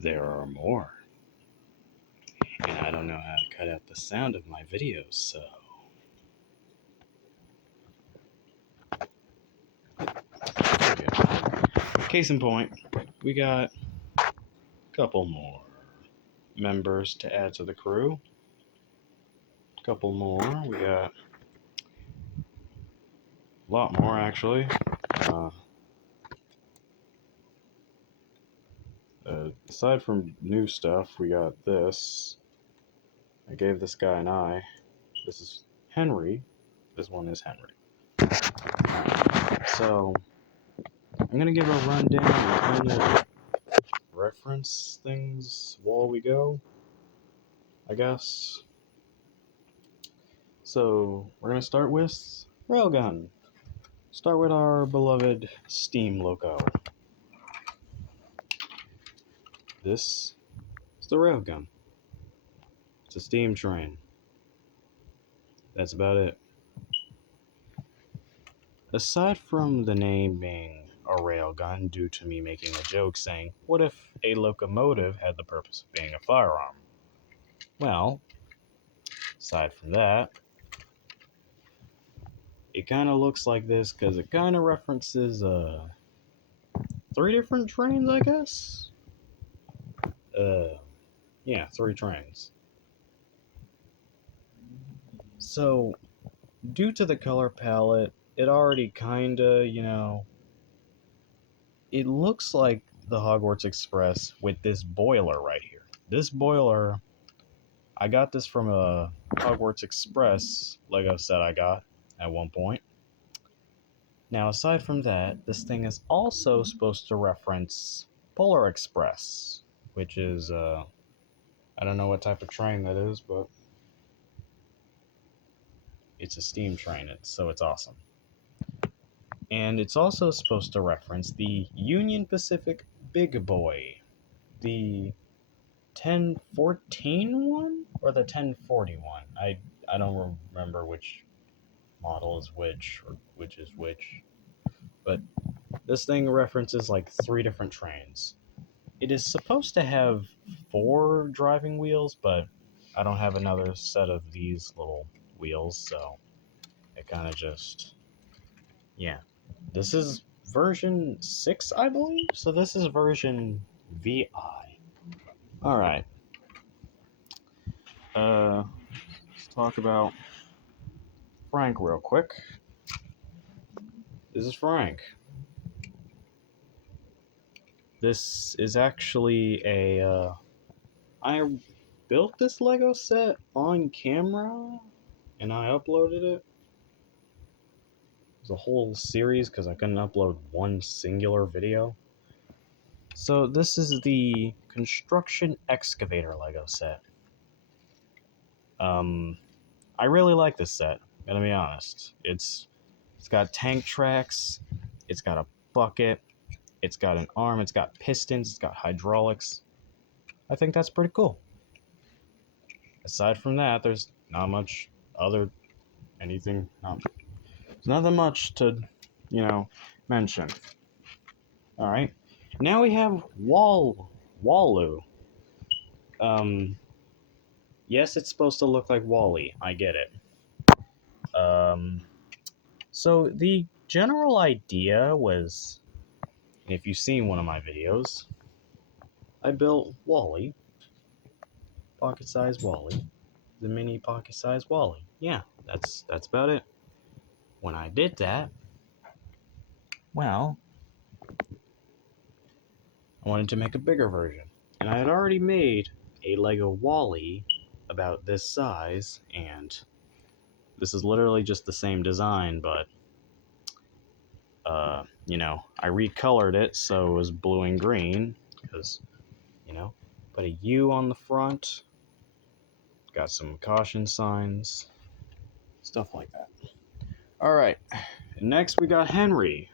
there are more. And I don't know how to cut out the sound of my videos, so... There we go. Case in point, we got a couple more members to add to the crew. A couple more. We got a lot more, actually. Aside from new stuff, we got this. I gave this guy an eye. This is Henry. This one is Henry. So, I'm going to give a rundown and kind of reference things while we go, I guess. So, we're going to start with Railgun. Start with our beloved Steam loco. This is the Railgun. It's a steam train. That's about it. Aside from the name being a railgun due to me making a joke saying, what if a locomotive had the purpose of being a firearm? Well, aside from that, it kind of looks like this because it kind of references 3 different trains, I guess? Yeah, 3 trains. So, due to the color palette, it already kinda, it looks like the Hogwarts Express with this boiler right here. This boiler, I got this from a Hogwarts Express Lego set I got at one point. Now, aside from that, this thing is also supposed to reference Polar Express, which is, I don't know what type of train that is, but it's a steam train, so it's awesome. And it's also supposed to reference the Union Pacific Big Boy, the 1014 one or the 1041. I don't remember which model is which or which is which, but this thing references like 3 different trains. It is supposed to have 4 driving wheels, but I don't have another set of these little wheels, so it kind of just, yeah. This is version 6, I believe, so this is version VI. Alright. Let's talk about Frank real quick. This is Frank. This is actually a, I built this Lego set on camera, and I uploaded it. It was a whole series, because I couldn't upload one singular video. So this is the Construction Excavator Lego set. I really like this set, gotta be honest. It's got tank tracks, it's got a bucket, it's got an arm, it's got pistons, it's got hydraulics. I think that's pretty cool. Aside from that, there's not much there's nothing much to, mention. Alright, now we have WALL.U. Yes, it's supposed to look like WALL-E, I get it. So the general idea was, if you've seen one of my videos, I built WALL-E, pocket-sized WALL-E, the mini pocket-sized WALL-E. Yeah, that's about it. When I did that, well, I wanted to make a bigger version, and I had already made a Lego WALL-E about this size, and this is literally just the same design, but I recolored it so it was blue and green, because, put a U on the front, got some caution signs, stuff like that. Alright, next we got Henry,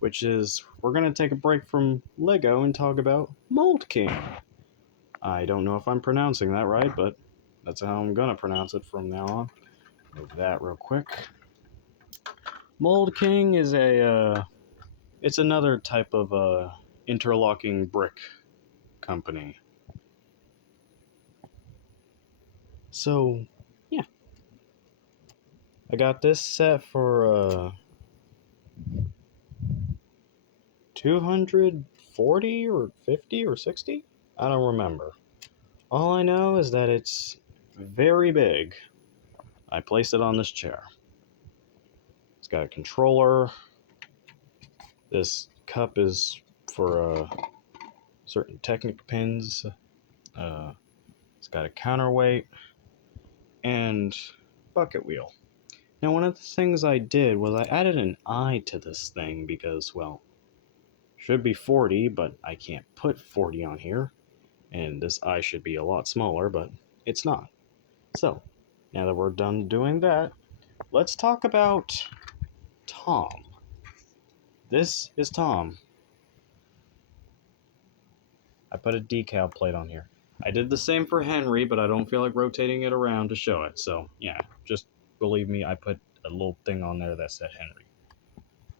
which is, we're going to take a break from Lego and talk about Mold King. I don't know if I'm pronouncing that right, but that's how I'm going to pronounce it from now on. Move that real quick. Mold King is it's another type of interlocking brick company. So, yeah. I got this set for 240 or 50 or 60? I don't remember. All I know is that it's very big. I placed it on this chair. It's got a controller. This cup is for certain Technic pins. It's got a counterweight and bucket wheel. Now, one of the things I did was I added an eye to this thing because, well, should be 40, but I can't put 40 on here. And this eye should be a lot smaller, but it's not. So, now that we're done doing that, let's talk about Tom. This is Tom. I put a decal plate on here. I did the same for Henry, but I don't feel like rotating it around to show it. So, yeah, just believe me, I put a little thing on there that said Henry.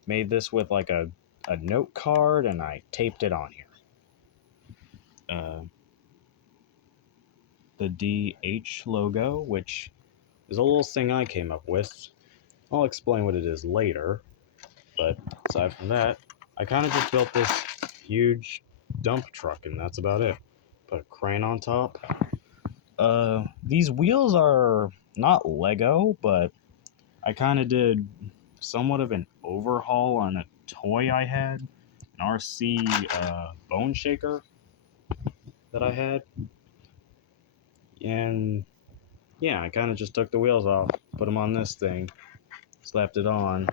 Made this with like a note card, and I taped it on here. The DH logo, which is a little thing I came up with. I'll explain what it is later. But aside from that, I kind of just built this huge dump truck, and that's about it. Put a crane on top. These wheels are not Lego, but I kind of did somewhat of an overhaul on a toy I had, an RC bone shaker that I had. And yeah, I kind of just took the wheels off, put them on this thing, slapped it on,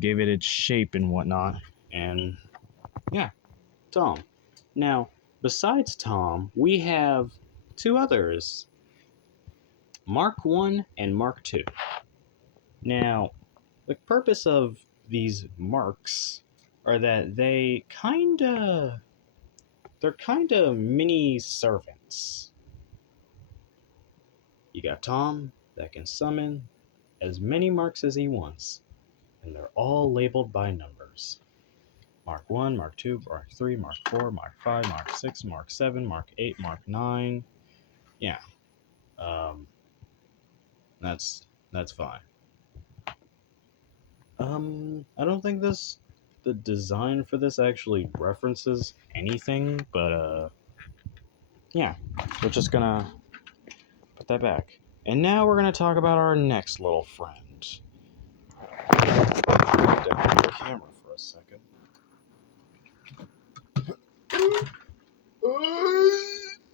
gave it its shape and whatnot, and yeah, Tom. Now, besides Tom, we have two others, Mk1 and Mk2. Now, the purpose of these marks are that they're kinda mini servants. You got Tom that can summon as many marks as he wants, and they're all labeled by numbers. Mark 1, Mark 2, Mark 3, Mark 4, Mark 5, Mark 6, Mark 7, Mark 8, Mark 9. Yeah. That's fine. I don't think the design for this actually references anything, but yeah, we're just gonna put that back. And now we're gonna talk about our next little friend. Put down the camera for a second.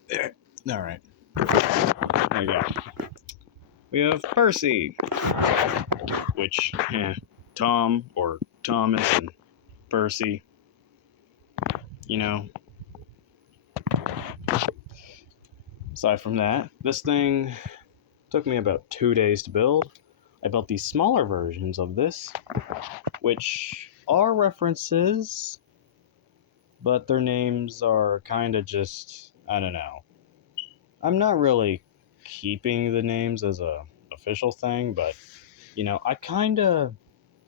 There. All right. There you go. We have Percy, which Tom or Thomas and Percy. You know. Aside from that, this thing took me about 2 days to build. I built these smaller versions of this, which are references, but their names are kind of just, I don't know. I'm not really keeping the names as a official thing, but you know, I kind of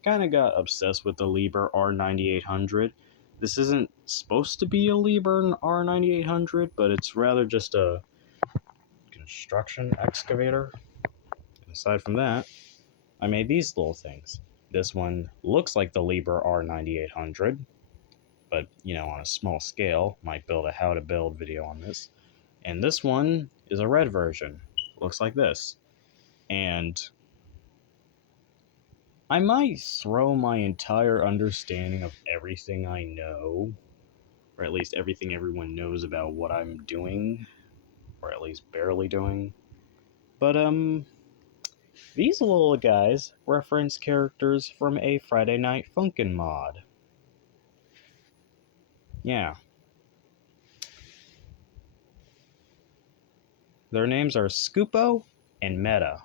got obsessed with the Liebherr R9800. This isn't supposed to be a Liebherr R9800, but it's rather just a construction excavator. And aside from that, I made these little things. This one looks like the Liebherr R9800, but you know, on a small scale. Might build a how to build video on this. And this one is a red version. Looks like this. And I might throw my entire understanding of everything I know, or at least everything everyone knows about what I'm doing, or at least barely doing. But these little guys reference characters from a Friday Night Funkin' mod. Yeah. Their names are Scoopo and Meta,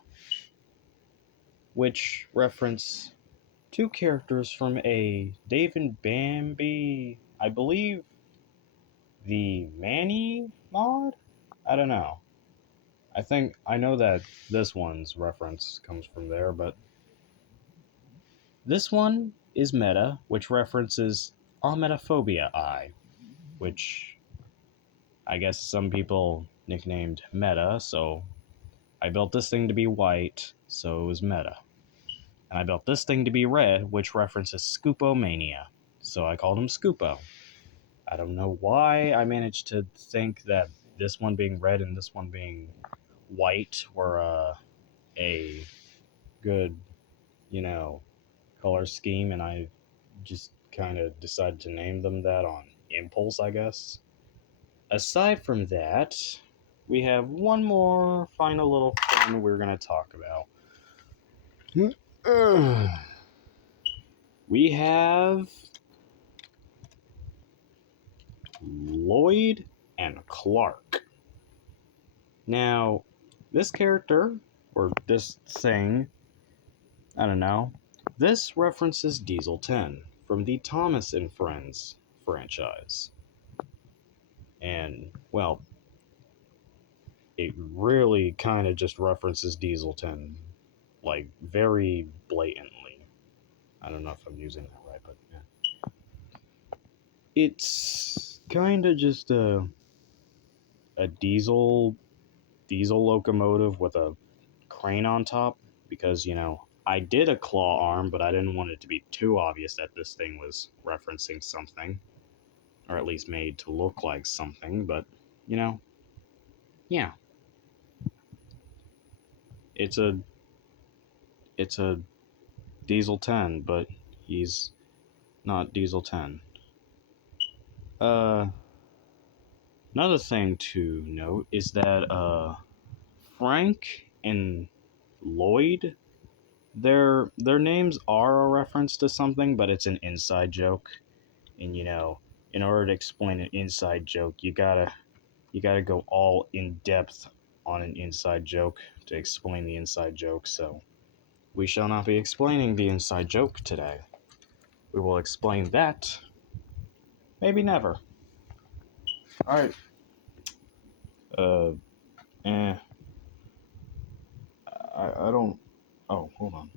which reference two characters from a Dave and Bambi, I believe, the Manny mod? I don't know. I know that this one's reference comes from there, but this one is Meta, which references Ametophobia Eye, which I guess some people nicknamed Meta, so I built this thing to be white, so it was Meta. And I built this thing to be red, which references Scoopo Mania, so I called him Scoopo. I don't know why I managed to think that this one being red and this one being white were a good, color scheme, and I just kind of decided to name them that on impulse, I guess. Aside from that, we have one more final little thing we're going to talk about. We have Loyed and Klauwrk. Now, this character, or this thing, I don't know, this references Diesel 10 from the Thomas and Friends franchise. And, well, it really kind of just references Diesel 10, like, very blatantly. I don't know if I'm using that right, but yeah. It's kind of just a diesel locomotive with a crane on top, because, I did a claw arm, but I didn't want it to be too obvious that this thing was referencing something, or at least made to look like something, but, yeah. It's a Diesel 10, but he's not Diesel 10. Another thing to note is that Frank and Loyed, their names are a reference to something, but it's an inside joke. And in order to explain an inside joke, you gotta go all in depth on an inside joke to explain the inside joke. So we shall not be explaining the inside joke today. We will explain that maybe never. All right. Uh, eh. I don't. Oh, hold on.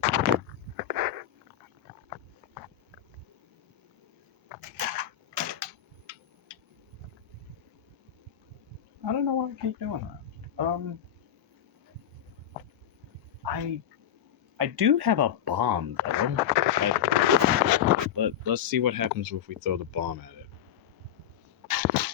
I don't know why I keep doing that. I do have a bomb though. Let's see what happens if we throw the bomb at it.